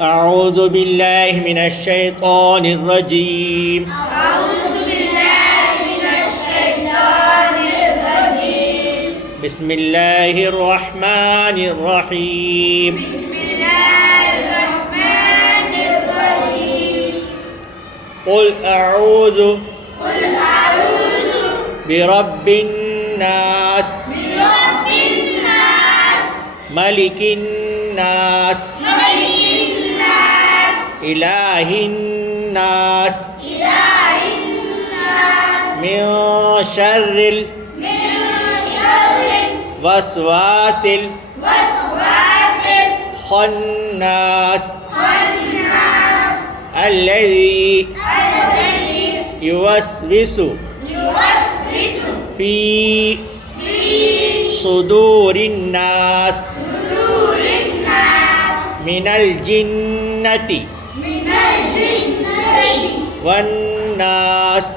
أعوذ بالله من الشيطان الرجيم أعوذ بالله من الشيطان الرجيم بسم الله الرحمن الرحيم بسم الله الرحمن الرحيم قل أعوذ برب الناس برب الناس ملك الناس ملك الناس إله الناس إله الناس من شر الوسواس الخناس الذي يوسوس في صدور الناس من الجنة والناس